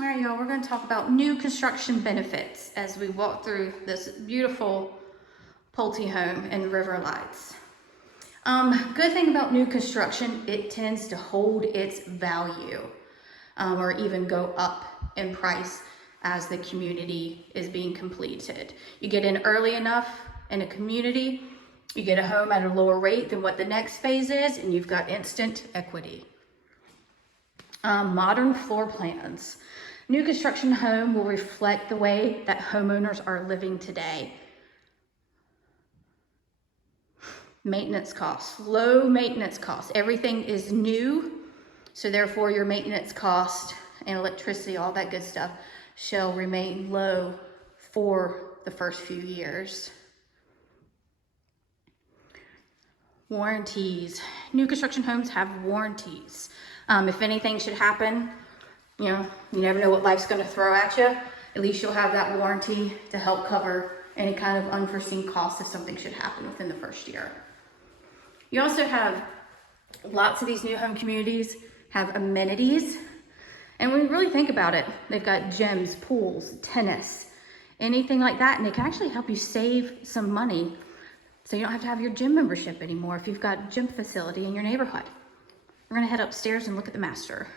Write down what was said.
All right, y'all, we're going to talk about new construction benefits as we walk through this beautiful Pulte home in River Lights. Good thing about new construction, it tends to hold its value or even go up in price as the community is being completed. You get in early enough in a community, you get a home at a lower rate than what the next phase is, and you've got instant equity. Modern floor plans. New construction home will reflect the way that homeowners are living today. Maintenance costs, low maintenance costs. Everything is new, so therefore your maintenance cost and electricity, all that good stuff, shall remain low for the first few years. Warranties. New construction homes have warranties. If anything should happen, you never know what life's going to throw at you. At least you'll have that warranty to help cover any kind of unforeseen costs if something should happen within the first year. You also have lots of these new home communities have amenities. And when you really think about it, they've got gyms, pools, tennis, anything like that. And they can actually help you save some money so you don't have to have your gym membership anymore if you've got a gym facility in your neighborhood. We're going to head upstairs and look at the master.